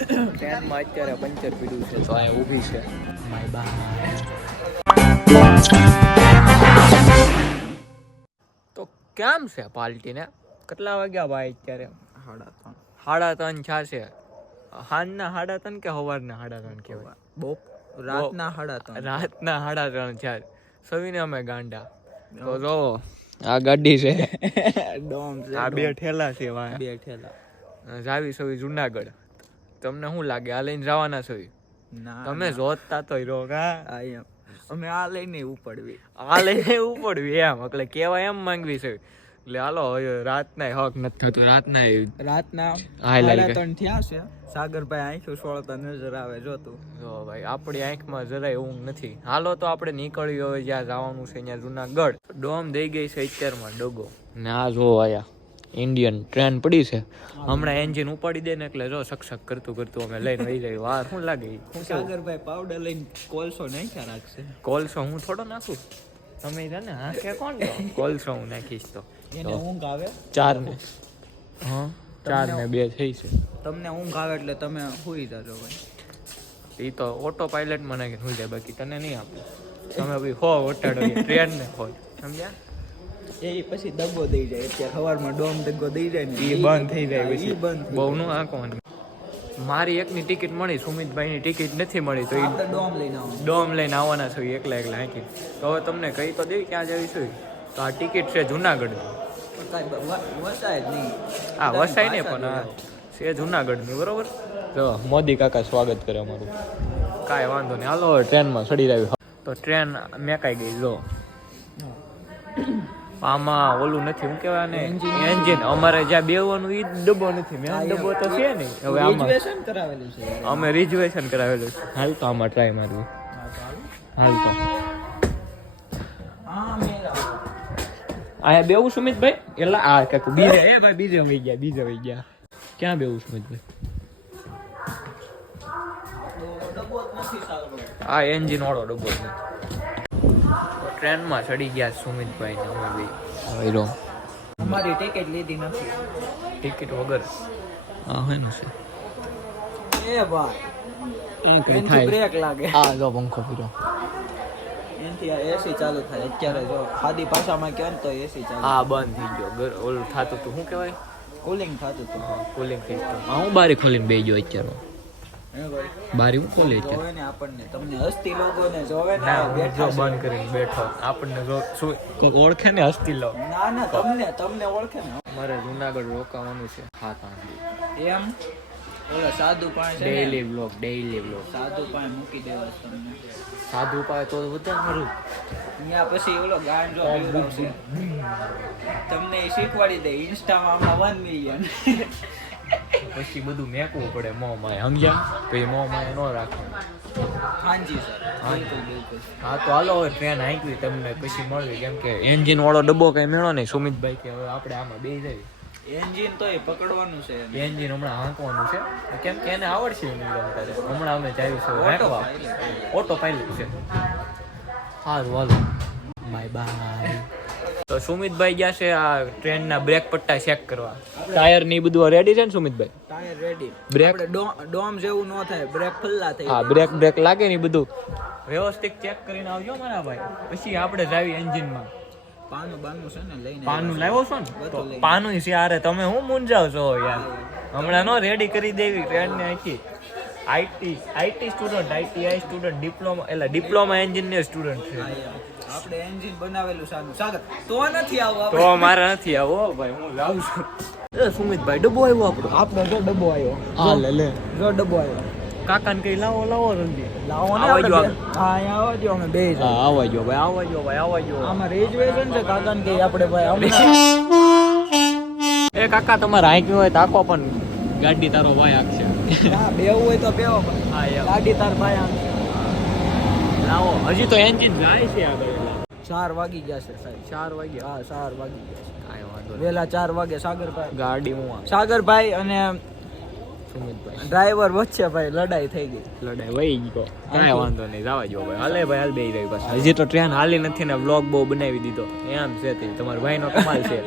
ટ્રેનમાં અત્યારે પંચર પીડ્યું છે તો આ ઊભી છે માય બા. તો કેમ છે પાર્ટીને? કેટલા વાગ્યા ભાઈ અત્યારે? 3:30 છે. હાંજના 3:30 કે સવારના 3:30 કહેવાય? રાતના 3:30. રાતના 3:30 છે. સવીને અમે ગાંડા. તો જો આ ગાડી છે ડોમ છે. આ 2 ઠેલા છે વાહ. 2 ઠેલા. જાવી સવી જુનાગઢ. તમને શું લાગે આ લઈને જવાના છો? તમે જોતતા તો રો કા અમે આ લઈને ઉપડવી એમ એટલે કેવાય એમ માંગવી છે. એટલે હાલો રાતના હક નથી થતું. રાતના 3:30 થયા છે. સાગરભાઈ આંખો સોળતા નજર આવે જોતું. જો ભાઈ આપણી આંખમાં જરાય ઊંઘ નથી. હાલો તો આપણે નીકળી હવે જ્યાં જવાનું છે ત્યાં જુનાગઢ. ડોમ દઈ ગઈ છે અત્યારમાં ડગો ને આ જો આયા ઇન્ડિયન ટ્રેન પડી છે. હમણાં એન્જિન ઉપાડી દે ને એટલે જો સકસક કરતું અમે લઈને વહી જાય. વાર શું લાગે? સાગરભાઈ પાવડર લઈને કોલસો નાખ્યા રાખશે. કોલસો હું થોડો નાખું, તમે જાને હા કે કોણ કોલસો હું નાખીશ તો એને ઊંઘ આવે 4 ને 2 થઈ છે. તમને ઊંઘ આવે એટલે તમે સુઈ જાજો ભાઈ. એ તો ઓટો પાયલટ મને કે સુઈ જાય, બાકી તને નહીં આપે. તમે ભાઈ હો ઓટાડો ટ્રેન ને હોય સમજ્યા? એ પછી દગો દઈ જાય. અત્યારે સવારમાં ડોમ દગો દઈ જાય ને એ બંધ થઈ જાય. પછી બંધ બહુ નું આંકવાનું. મારી એકની ટિકિટ મળી, સુમિતભાઈની ટિકિટ નથી મળી તો આપણે ડોમ લઈને આવવાના છો એકલા હાંકી. તો હવે તમને કહી તો દેવી ક્યાં જઈશું. તો આ ટિકિટ છે જુનાગઢની. વસાય જ નહીં. હા વસાય નહીં પણ છે જુનાગઢની. બરોબર. જો મોદી કાકા સ્વાગત કરે અમારું. કાંઈ વાંધો નહીં. હાલો ટ્રેનમાં ચડી રહ્યું. તો ટ્રેન મેકાઈ ગઈ. જો આમાં ઓલું નથી શું કહેવાય ને એન્જિન. અમારે જ્યાં બેવાનું એ ડબ્બો નથી. મેં ડબ્બો તો છે નહીં. હવે આમાં કરાવેલું છે. અમે રિઝર્વેશન કરાવેલું છે. હાલ તો આમાં ટ્રાય મારવી. હાલ તો આયા બેવું સુમિતભાઈ એલા આ કાકુ બીજે ભાઈ બીજે વહી ગયા. ક્યાં બેવું સુમિતભાઈ? આ એન્જિન વાળો ડબ્બો છે. ટ્રેનમાં ચડી ગયા સુમિતભાઈ ને અમે બે. અમારી ટિકિટ લીધી નથી. ટિકિટ વગર હા હે ને છે. એ ભાઈ એનથી બ્રેક લાગે. હા જો પંખો ફીરો. એનથી આ એસી ચાલુ થાય. અત્યારે જો ખાદી ભાષામાં કહે ને તો એસી ચાલુ. હા બંધ થઈ ગયો. ઓલું થાતું તું શું કહેવાય? કુલિંગ થતું હતું. કુલિંગ થઈ ગયું. હું બારી ખોલીને બેસી ગયો અત્યારે. બારી હું ખોલી જોવે ને આપણને. તમને હસ્તી લોકોને જોવે ને બેઠો બંધ કરીને બેઠો. આપણને જો શું કોઈ ઓળખે ને હસ્તી લો. ના તમને ઓળખે ને. મારે જુનાગઢ રોકાવાનું છે 7-8 દિવસ. એમ ઓલા સાધુ પાસે ડેઈલી બ્લોગ સાધુ પાસે મૂકી દેવા તમને. સાધુ પાસે તો વધારે મારું અહીંયા પછી ઓલો ગાંજો પીવડાવશે. તમને એ શીખવાડી દે. ઇન્સ્ટામાં હમણાં 1 મિલિયન. પછી બધું મેકવું પડે મોંમાં સમજ્યા? પછી મોંમાં ન રાખવાનું. હાજી સર બિલકુલ. હા તો હાલો હવે ટ્રેન હાંકવી તમને પછી મળવી. કેમ કે એન્જિન વાળો ડબ્બો કઈ મેળો નહીં સુમિતભાઈ કે હવે આપણે આમાં બે જઈએ. એન્જિન તો એ પકડવાનું છે. એન્જિન હમણાં હાંકવાનું છે. કેમ કે એને આવડશે હમણાં અમે જાવી ઓટો પાયલટ છે. હારું હાલો બાય બાય. તો સુમિતભાઈ ગયા છે આ ટ્રેનના બ્રેક પટ્ટા ચેક કરવા. ટાયર ની બધું રેડી છે ને સુમિતભાઈ? Tyre ready. બ્રેક ડોમ જેવું ન થાય. બ્રેક ખુલ્લા થઈ. હા બ્રેક લાગે ને બધું વ્યવસ્થિત ચેક કરીને આવજો મારા ભાઈ. પછી આપણે જાવી એન્જિનમાં. પાનું છે ને લઈને. પાનું લાવ્યો છો ને? તો પાનું છે. અરે તમે હું મૂંઝાવ છો યાર. હમણાં નો રેડી કરી દેવી ટ્રેન ને આખી. IT student, ITI student, diploma engineer student છે. આપણે એન્જિન બનાવેલું સાગર તો નથી આવું. તો મારે નથી આવો ભાઈ. હું લાવું છું. એ સુમિતભાઈ ડબ્બો આવ્યો આપણો જો ડબ્બો આવ્યો. હા લે જો ડબ્બો આવ્યો. કાકાને કઈ લાવો જલ્દી લાવો ને. આવજો. હા અહીંયા આવજો. અમે બે જ. હા આવજો ભાઈ. આમાં રિઝર્વેશન છે. કાકાને કઈ આપણે ભાઈ એ કાકા તમારે હાંક્યું હોય તો આખો પણ ગાડી તારો ભાઈ હાંકશે. હા બેવું હોય તો બેવો. હા ગાડી તાર ભાઈ હાંકશે. લાવો. હજી તો એન્જિન જાય છે આગળ. 4 વાગી ગયા છે સાહેબ. 4 વાગ્યા? હા 4 વાગી ગયા છે. કાંઈ વાંધો નહીં. વેલા 4 વાગે સાગરભાઈ ગાડી હું સાગરભાઈ અને સુમિતભાઈ ડ્રાઈવર વચ્ચે ભાઈ લડાઈ થઈ ગઈ. લડાઈ વહી ગયો. કાંઈ વાંધો નહીં. જવા જો ભાઈ. હાલે ભાઈ હાલ બે રહી બસ. હજી તો ટ્રેન હાલી નથી ને વ્લોગ બહુ બનાવી દીધો. એમ છે તે તમારા ભાઈનો કમાલ છે.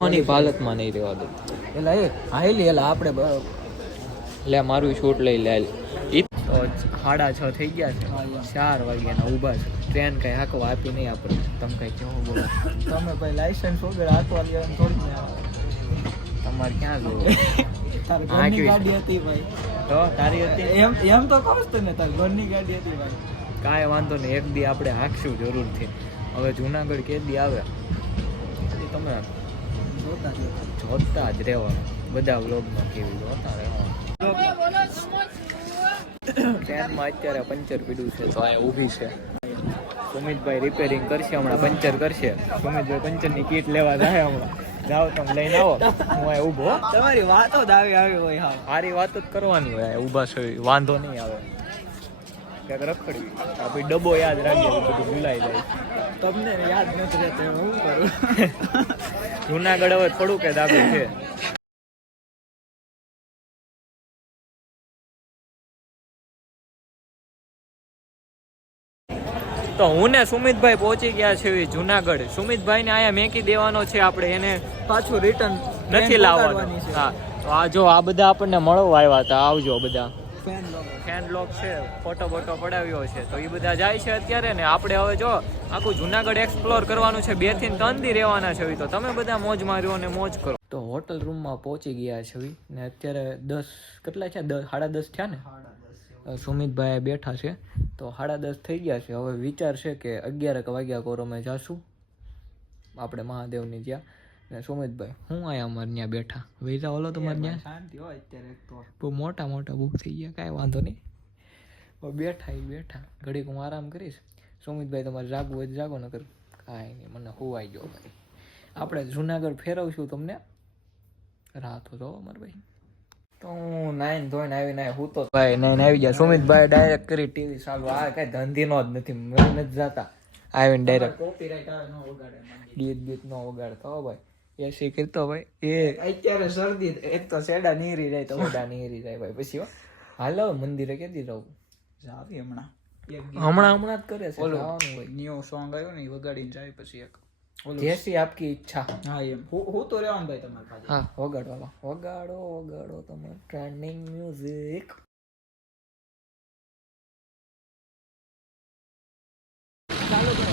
કોની હાલતમાં નહીં રહેવા દો. એલા હાઈલી એલા આપણે લે મારું શૂટ લઈ લે ઈ તો 6:30 થઈ ગયા છે 4 વાગ્યાના ઊભા છે ટ્રેન કઈ હાકવા આપી નહીં આપણે તમે કઈ કેવું બોલો તમે ભાઈ લાયસન્સ વગર હાથવા લેવાનું થોડી ને તમારે ક્યાં જોવો તારી ઘરની ગાડી હતી ભાઈ તો તારી હતી એમ તો કહું તને તારી ઘરની ગાડી હતી ભાઈ કાંઈ વાંધો નહીં એક દી આપણે હાંકશું જરૂરથી હવે જુનાગઢ કે દી આવે એ તમે જોતા જ રહેવાનું બધા વ્લોગમાં કેવી જોતા રહેવાનું ટ્રેનમાં અત્યારે પંચર પીડ્યું છે તો આ ઊભી છે સુમિતભાઈ રિપેરિંગ કરશે હમણાં પંચર કરશે સુમિતભાઈ પંચરની કીટ લેવા જાય હમણાં જાઓ તમે લઈને આવો હું આ ઊભો તમારી વાતો જ આવી હોય હા સારી વાત જ કરવાની હોય ઊભા છે વાંધો નહીં આવે ક્યાંક રખડવી આપણી ડબ્બો યાદ રાખીએ બધું ભૂલાઈ જાય તમને યાદ નથી રહેતું હું કરું જુનાગઢ હવે થોડુંક જ આગળ છે તો હું ને સુમિતભાઈ પહોંચી ગયા છે જુનાગઢ સુમિતભાઈને અહીંયા મેકી દેવાનો છે આપણે એને પાછું રિટર્ન નથી લાવવાનું હા તો આ જો આ બધા આપણને મળવા આવ્યા હતા આવજો બધા ફેન બ્લોક છે ફોટો બોટો પડાવ્યો છે તો એ બધા જાય છે અત્યારે ને આપણે હવે જો આખું જુનાગઢ એક્સપ્લોર કરવાનું છે 2 થી 3 દી રહેવાના છે તો તમે બધા મોજ માર્યો અને મોજ કરો તો હોટલ રૂમમાં પહોંચી ગયા છે ને અત્યારે 10 કેટલા છે 10:30 થયા ને સુમિતભાઈ બેઠા છે તો 10:30 થઈ ગયા છે હવે વિચાર છે કે 11 વાગ્યા કોરોમે જાશું આપણે મહાદેવની ત્યાં ને સુમિતભાઈ હું આયા અમારે ત્યાં બેઠા વૈરા ઓલો તમારે ત્યાં શાંતિ હોય અત્યારે તો બહુ મોટા બુક થઈ ગયા કાંઈ વાંધો નહીં બેઠા ઘડીક હું આરામ કરીશ સુમિતભાઈ તમારે જાગવું હોય જાગો ન કર કાંઈ નહીં મને હોવાઈ ગયો ભાઈ આપણે જુનાગઢ ફેરવશું તમને રાતો જો અમારે ભાઈ તો હું નાઈન ધોઈને આવીને હું તો ભાઈ નાઈન આવી ગયા સુમિતભાઈ ડાયરેક્ટ કરી ટીવી ચાલુ આ કઈ ધંધીનો જ નથી મેં નથી જતા આવીને ડાયરેક્ટ કોપીરાઈટ આવે નો વગાડે ગીત નો વગાડતો હો ભાઈ એસી કરતો ભાઈ એ અત્યારે શરદી એક તો સેડા નીરી જાય તો મોઢા નીરી જાય ભાઈ પછી હાલો મંદિરે કેદી રહું જાવી હમણાં જ કરે છે ઓલું ન્યુ સોંગ આવ્યો ને વગાડીને જાય પછી એક જૈસી આપકી ઈચ્છા હા એમ હું તો રહેવાનું ભાઈ તમારે પાસે હા વગાડો તમારે ટ્રેન્ડિંગ મ્યુઝિક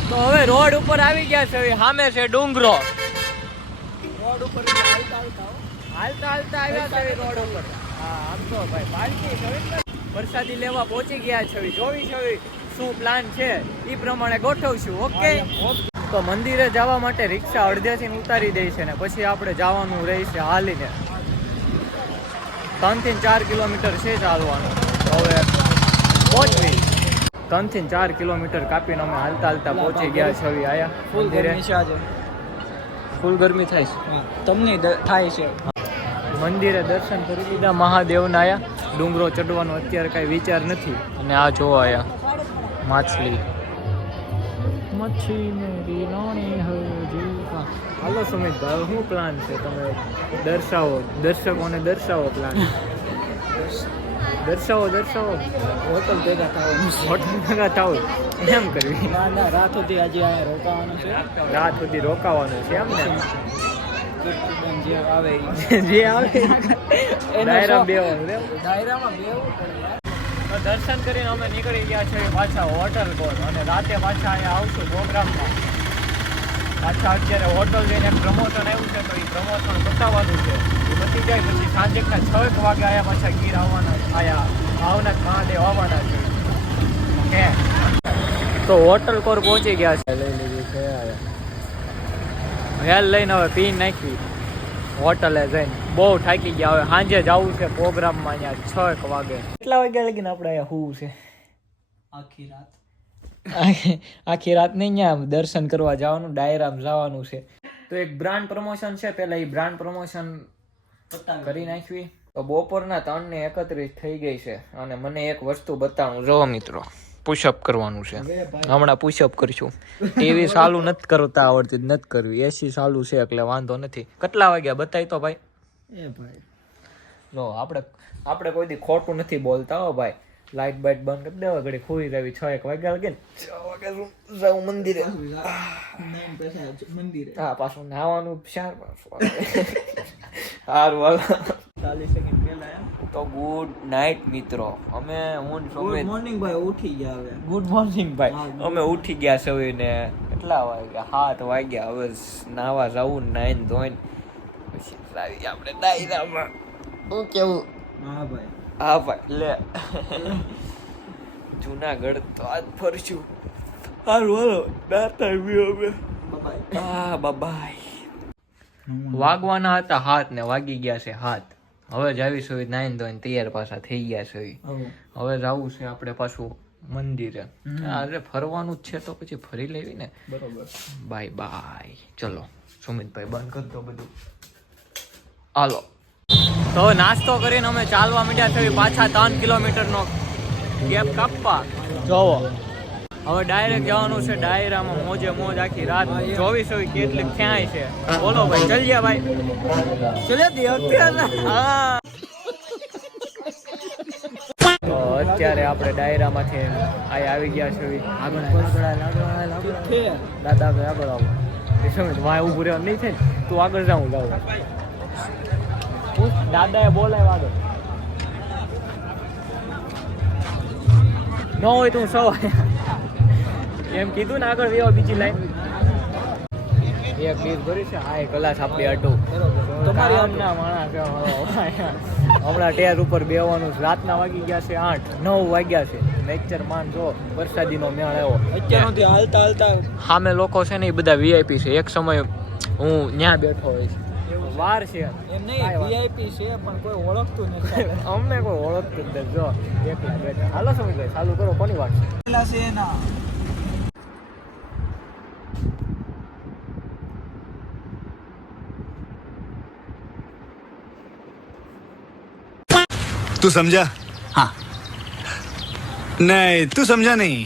તો હવે રોડ ઉપર આવી ગયા છે સામે છે ડુંગરો રોડ ઉપર હાલતા આવ્યા છે રોડ ઉપર હા આમ તો ભાઈ પાલકી વરસાદી લેવા પહોંચી ગયા છે જોવી છે શું પ્લાન છે એ પ્રમાણે ગોઠવશું ઓકે તો મંદિરે જવા માટે રિક્ષા અડધેથી ઉતારી દે છે ને પછી આપણે જવાનું રહેશે હાલીને 3 થી 4 કિલોમીટર છે ચાલવાનું તો હવે પહોંચવી 3 થી 4 કિલોમીટર કાપીને અમે હાલતા પહોંચી ગયા છે આયા ફૂલ ગરમી છે આજે ફૂલ ગરમી થાય છે તમને થાય છે મંદિરે દર્શન કરી લીધા મહાદેવના આયા ડુંગરો ચડવાનો અત્યારે કઈ વિચાર નથી અને આ જોવા આયા માછલી મચ્છી મેરી રાણી હજી હાલો સુમિતભાઈ શું પ્લાન છે તમે દર્શાવો દર્શકોને દર્શાવો પ્લાન દર્શાવો હોટલ ભેગા થવાનું એમ કરવી ના રાત સુધી આજે અહીંયા રોકાવાનું છે રાત સુધી રોકાવાનું છે એમ ને જે આવે જે આવે ડાયરામાં બેવાનું ડાયરામાં બેવું તો દર્શન કરીને અમે નીકળી ગયા છે પાછા હોટલ કોર અને રાતે પાછા અહીંયા આવશું પ્રોગ્રામમાં પાછા અત્યારે હોટલ જઈને પ્રમોશન આવ્યું છે તો એ પ્રમોશન બતાવવાનું છે એ બધી જાય પછી સાંજેના 6 વાગે આયા પાછા ગીર આવવાના ભાવનાથ મહાદેવ આવવાના છે તો હોટલ કોર પહોંચી ગયા છે લઈ લીધી છે હેલ લઈને હવે પી નાખી હોટલે જઈને બહુ થાકી ગયા હવે સાંજે જવું છે પ્રોગ્રામમાં અહીંયા 6 વાગે કેટલા વાગ્યા લગીને આપણે અહીંયા હોવું છે આખી રાત નહીં અહીંયા દર્શન કરવા જવાનું ડાયરામ જવાનું છે તો એક બ્રાન્ડ પ્રમોશન છે પેલા એ બ્રાન્ડ પ્રમોશન કરી નાખવી તો બપોરના 3:31 થઈ ગઈ છે અને મને એક વસ્તુ બતાવું જો મિત્રો પુશઅપ કરવાનું છે હમણાં પુશઅપ કરશું ટીવી ચાલુ નથી કરતા આવડતી નથી કરવી એસી ચાલુ છે એટલે વાંધો નથી કેટલા વાગ્યા બતાવી તો ભાઈ જો આપણે કોઈ દી ખોટું નથી બોલતા હો ભાઈ લાઈટ બાઈટ બંધ કરી દેવા ઘડી ખોઈ રહેવી 6 વાગ્યા લગે 6 વાગે જાઉં મંદિરે હા પાછું નાવાનું 4 5 સારું 40 સેકન્ડ પહેલા તો ગુડ નાઇટ મિત્રો. અમે હું ગુડ મોર્નિંગ ભાઈ ઉઠી ગયા હવે. ગુડ મોર્નિંગ ભાઈ. અમે ઉઠી ગયા સવીને કેટલા વાગ્યા 7 વાગ્યા. હવે નાવા જવું નાઈને ધોઈને પછી આવી આપણે ડાયરામાં. હું કેવું? હા ભાઈ. હા ભાઈ લે જુનાગઢ તો આજ ફરશું. હારું હાલો દાતા હવે. હા બાબાય. વાગવાના હતા 7 ને વાગી ગયા છે 7. હવે જ આવીશું નાઈને ધોઈને તૈયાર પાછા થઈ ગયા છે. હવે જવું છે આપણે પાછું મંદિરે. અરે ફરવાનું જ છે તો પછી ફરી લેવી ને. બરોબર. Bye bye. ચલો સુમિતભાઈ બંધ કરી દો બધું. હાલો તો નાસ્તો કરીને અમે ચાલવા માંડ્યા છે પાછા 3 કિલોમીટરનો ગેપ કાપવા. જોવો હવે ડાયરેક્ટ જવાનું છે ડાયરામાં મોજે મોજ આખી રાત. 24 કેટલીક ક્યાંય છે બોલો ભાઈ. ચલીએ ભાઈ હા. તો અત્યારે આપણે ડાયરામાંથી આવી ગયા છે. દાદા આગળ આવો. વાય ઉભું રહેવાનું નહીં થાય ને. તું આગળ જાઉં જાઉં. દાદાએ બોલાય આગળ ન હોય તું સૌ એમ કીધું ને આગળ વ્યવ બીજી લાઈન. એક ગીત ભરી છે આ કલાસ આપણી અડું તમારી આમના માણસ હમણાં ટેર ઉપર બેવાનું. રાતના વાગી ગયા છે 8-9 વાગ્યા છે. લેક્ચર માન જો વરસાદીનો મેળ આવ્યો. અત્યારથી હાલતા હાલતા સામે લોકો છે ને એ બધા વીઆઈપી છે. એક સમય હું ત્યાં બેઠો હોય છે. વાર છે એમ નહીં વીઆઈપી છે પણ કોઈ ઓળખતું નથી. અમને કોઈ ઓળખતું જ નથી. જો એકલા બેઠા. હાલો સમય ચાલુ કરો. કોની વાત છે? પેલા છે એના तू समझा? हाँ नहीं तू समझा नहीं.